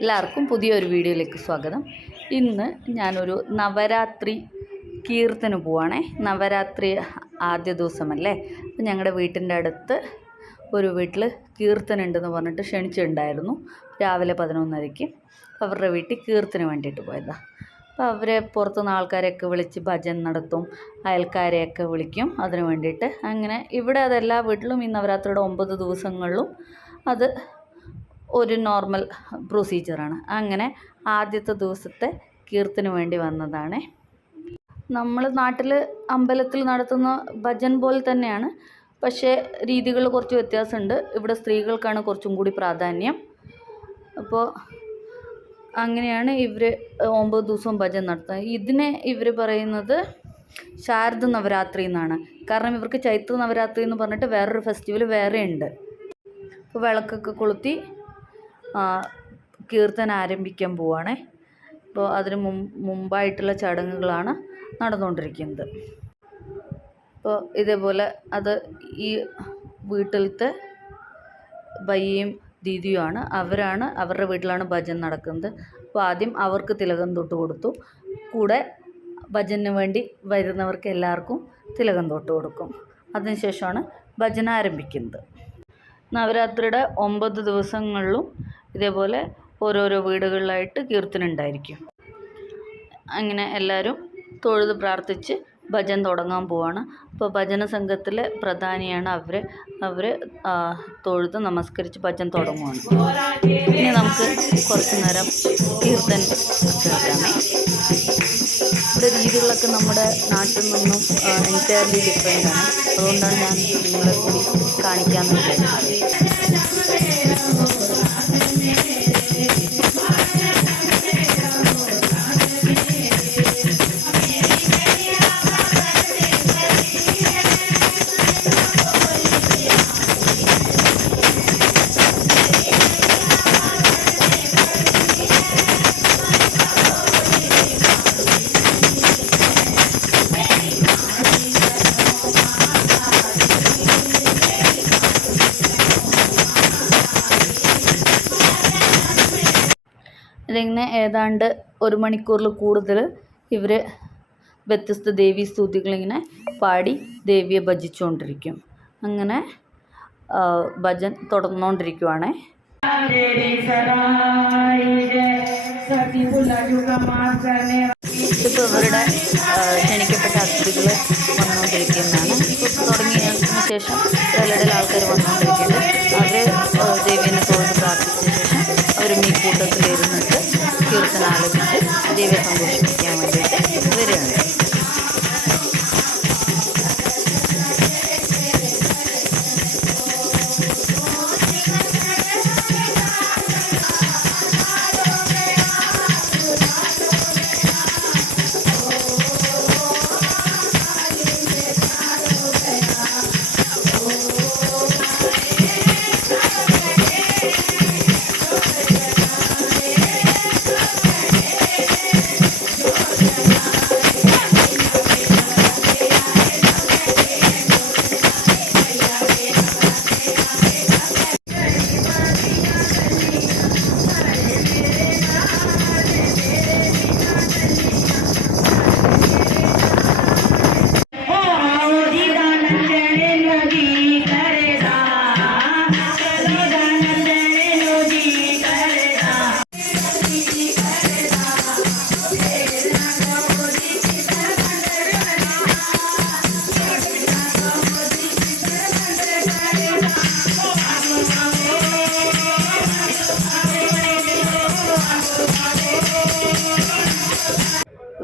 എല്ലാവർക്കും പുതിയൊരു വീഡിയോയിലേക്ക് സ്വാഗതം. ഇന്ന് ഞാനൊരു നവരാത്രി കീർത്തന പോവാണേ. നവരാത്രി ആദ്യ ദിവസമല്ലേ, അപ്പം ഞങ്ങളുടെ വീട്ടിൻ്റെ അടുത്ത് ഒരു വീട്ടിൽ കീർത്തന ഉണ്ടെന്ന് പറഞ്ഞിട്ട് ക്ഷണിച്ചിട്ടുണ്ടായിരുന്നു. രാവിലെ 11:30 അവരുടെ വീട്ടിൽ കീർത്തന വേണ്ടിയിട്ട് പോയതാണ്. അപ്പോൾ അവരെ പുറത്തുനിന്ന് ആൾക്കാരെയൊക്കെ വിളിച്ച് ഭജൻ നടത്തും, അയൽക്കാരെയൊക്കെ വിളിക്കും അതിന് വേണ്ടിയിട്ട്. അങ്ങനെ ഇവിടെ അതെല്ലാ വീട്ടിലും ഈ നവരാത്രിയുടെ 9 ദിവസങ്ങളിലും അത് ഒരു നോർമൽ പ്രൊസീജിയറാണ്. അങ്ങനെ ആദ്യത്തെ ദിവസത്തെ കീർത്തന വേണ്ടി വന്നതാണ്. നമ്മൾ നാട്ടിൽ അമ്പലത്തിൽ നടത്തുന്ന ഭജൻ പോലെ തന്നെയാണ്, പക്ഷേ രീതികൾ കുറച്ച് വ്യത്യാസമുണ്ട്. ഇവിടെ സ്ത്രീകൾക്കാണ് കുറച്ചും കൂടി പ്രാധാന്യം. അപ്പോൾ അങ്ങനെയാണ് ഇവർ 9 ദിവസവും ഭജൻ നടത്തുന്നത്. ഇതിനെ ഇവർ പറയുന്നത് ശാരദ നവരാത്രി എന്നാണ്. കാരണം ഇവർക്ക് ചൈത്ര നവരാത്രി എന്ന് പറഞ്ഞിട്ട് വേറൊരു ഫെസ്റ്റിവൽ വേറെ ഉണ്ട്. അപ്പോൾ വിളക്കൊക്കെ കൊളുത്തി കീർത്തന ആരംഭിക്കാൻ പോവുകയാണേ. അപ്പോൾ അതിന് മുമ്പായിട്ടുള്ള ചടങ്ങുകളാണ് നടന്നുകൊണ്ടിരിക്കുന്നത്. അപ്പോൾ ഇതേപോലെ അത് ഈ വീട്ടിലത്തെ ബയ്യയും ദീദിയുമാണ്. അവരുടെ വീട്ടിലാണ് ഭജൻ നടക്കുന്നത്. അപ്പോൾ ആദ്യം അവർക്ക് തിലകം തൊട്ട് കൊടുത്തു. കൂടെ ഭജന് വേണ്ടി വരുന്നവർക്ക് എല്ലാവർക്കും തിലകം തൊട്ട് കൊടുക്കും. അതിനുശേഷമാണ് ഭജന ആരംഭിക്കുന്നത്. നവരാത്രിയുടെ 9 ദിവസങ്ങളിലും ഇതേപോലെ ഓരോരോ വീടുകളിലായിട്ട് കീർത്തന ഉണ്ടായിരിക്കും. അങ്ങനെ എല്ലാവരും തൊഴുത് പ്രാർത്ഥിച്ച് ഭജൻ തുടങ്ങാൻ പോവാണ്. അപ്പോൾ ഭജന സംഘത്തിലെ പ്രധാനിയാണ് അവർ തൊഴുത് നമസ്കരിച്ച് ഭജൻ തുടങ്ങുവാണ്. ഇനി നമുക്ക് കുറച്ച് നേരം കീർത്തൻ കേൾക്കാമേ. ഇവിടെ രീതികളൊക്കെ നമ്മുടെ നാട്ടിൽ നിന്നും എൻറ്റയർലി ഡിഫറെൻ്റ് ആണ്. അതുകൊണ്ടാണ് ഞാൻ നിങ്ങളെ കൂടി കാണിക്കാമെന്ന് വിചാരിച്ചത്. ഇതിങ്ങനെ ഏതാണ്ട് 1 മണിക്കൂറിൽ കൂടുതൽ ഇവർ വ്യത്യസ്ത ദേവീ സ്തുതികളിങ്ങനെ പാടി ദേവിയെ ഭജിച്ചുകൊണ്ടിരിക്കും. അങ്ങനെ ഭജൻ തുടർന്നുകൊണ്ടിരിക്കുവാണേ. ഇപ്പോൾ ഇവരുടെ ക്ഷണിക്കപ്പെട്ട അതിഥികൾ വന്നുകൊണ്ടിരിക്കുന്നതാണ്. ഇപ്പോൾ തുടങ്ങിയതിന് ശേഷം ഇടയിലിടയിൽ ആൾക്കാർ വന്നുകൊണ്ടിരിക്കുന്നുണ്ട്. അവർ ദേവീനെ തൊഴുത് പ്രാർത്ഥിച്ച ശേഷം അവർ ഈ കൂട്ടത്തിലിരുന്നിട്ട് കീർത്തന ആലപിച്ച് ദേവിയെ സന്തോഷിപ്പിക്കാൻ വേണ്ടിയിട്ട് വരികയാണ്.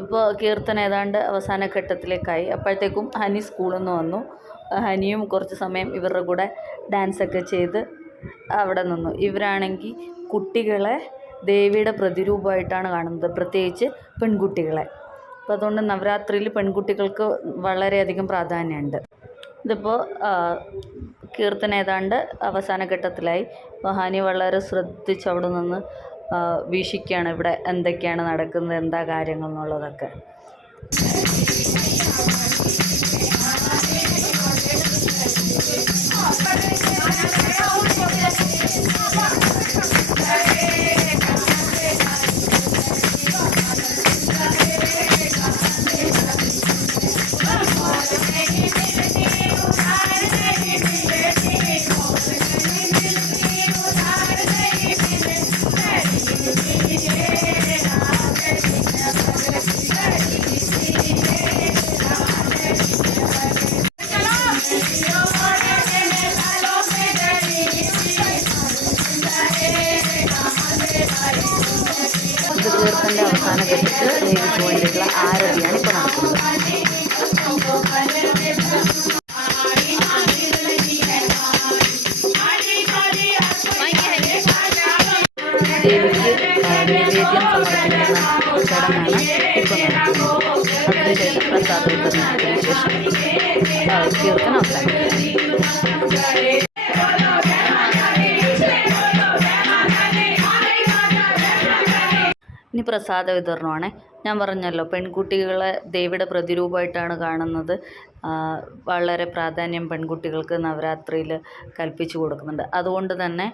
ഇപ്പോൾ കീർത്തന ഏതാണ്ട് അവസാന ഘട്ടത്തിലേക്കായി. അപ്പോഴത്തേക്കും ഹനി സ്കൂളിൽ നിന്ന് വന്നു. ഹനിയും കുറച്ച് സമയം ഇവരുടെ കൂടെ ഡാൻസൊക്കെ ചെയ്ത് അവിടെ നിന്നു. ഇവരാണെങ്കിൽ കുട്ടികളെ ദേവിയുടെ പ്രതിരൂപമായിട്ടാണ് കാണുന്നത്, പ്രത്യേകിച്ച് പെൺകുട്ടികളെ. അപ്പോൾ അതുകൊണ്ട് നവരാത്രിയിൽ പെൺകുട്ടികൾക്ക് വളരെയധികം പ്രാധാന്യമുണ്ട്. ഇതിപ്പോൾ കീർത്തന ഏതാണ്ട് അവസാന ഘട്ടത്തിലായി. അപ്പോൾ ഹനി വളരെ ശ്രദ്ധിച്ച് അവിടെ നിന്ന് വീക്ഷിക്കുകയാണ് ഇവിടെ എന്തൊക്കെയാണ് നടക്കുന്നത്, എന്താ കാര്യങ്ങൾ എന്നുള്ളതൊക്കെ. വെച്ചിട്ട് ദേവിക്ക് വേണ്ടിയിട്ടുള്ള ആരതിയാണ് ഇപ്പോൾ നടക്കുന്നത്. ദേവിക്ക് നൈവേദ്യം സമർപ്പിക്കുന്ന ചടങ്ങാണ് ഇപ്പോൾ നടക്കുന്നത്. അതിനുശേഷം പ്രസാദ വിതരണത്തിന് ശേഷം കീർത്തനം അവസാനിക്കും. ഇനി പ്രസാദ വിതരണമാണ്. ഞാൻ പറഞ്ഞല്ലോ, പെൺകുട്ടികളെ ദേവിയുടെ പ്രതിരൂപമായിട്ടാണ് കാണുന്നത്. വളരെ പ്രാധാന്യം പെൺകുട്ടികൾക്ക് നവരാത്രിയിൽ കൽപ്പിച്ചു കൊടുക്കുന്നുണ്ട്. അതുകൊണ്ട് തന്നെ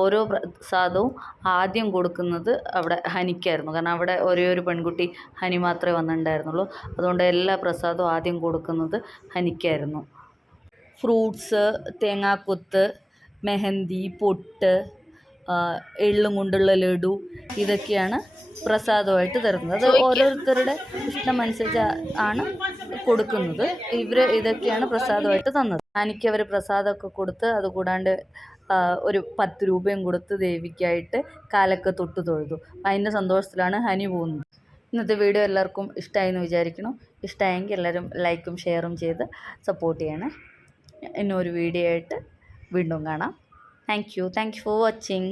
ഓരോ പ്രസാദവും ആദ്യം കൊടുക്കുന്നത് അവിടെ ഹനിക്കായിരുന്നു. കാരണം അവിടെ ഒരേ ഒരു പെൺകുട്ടി ഹനി മാത്രമേ വന്നിട്ടുണ്ടായിരുന്നുള്ളൂ. അതുകൊണ്ട് എല്ലാ പ്രസാദവും ആദ്യം കൊടുക്കുന്നത് ഹനിക്കായിരുന്നു. ഫ്രൂട്ട്സ്, തേങ്ങാക്കൊത്ത്, മെഹന്തി, പൊട്ട്, എള്ളും കൊണ്ടുള്ള ലഡു, ഇതൊക്കെയാണ് പ്രസാദമായിട്ട് തരുന്നത്. അത് ഓരോരുത്തരുടെ ഇഷ്ടമനുസരിച്ച് ആണ് കൊടുക്കുന്നത്. ഇതൊക്കെയാണ് പ്രസാദമായിട്ട് തന്നത്. എനിക്ക് അവർ പ്രസാദമൊക്കെ കൊടുത്ത്, അതുകൂടാണ്ട് ഒരു 10 രൂപയും കൊടുത്ത് ദേവിക്കായിട്ട് കാലൊക്കെ തൊട്ട് തൊഴുതു. അതിൻ്റെ സന്തോഷത്തിലാണ് ഹനി പോകുന്നത്. ഇന്നത്തെ വീഡിയോ എല്ലാവർക്കും ഇഷ്ടമായി എന്ന് വിചാരിക്കണം. ഇഷ്ടമായെങ്കിൽ എല്ലാവരും ലൈക്കും ഷെയറും ചെയ്ത് സപ്പോർട്ട് ചെയ്യണേ. ഇന്നൊരു വീഡിയോ ആയിട്ട് വീണ്ടും കാണാം. Thank you for watching.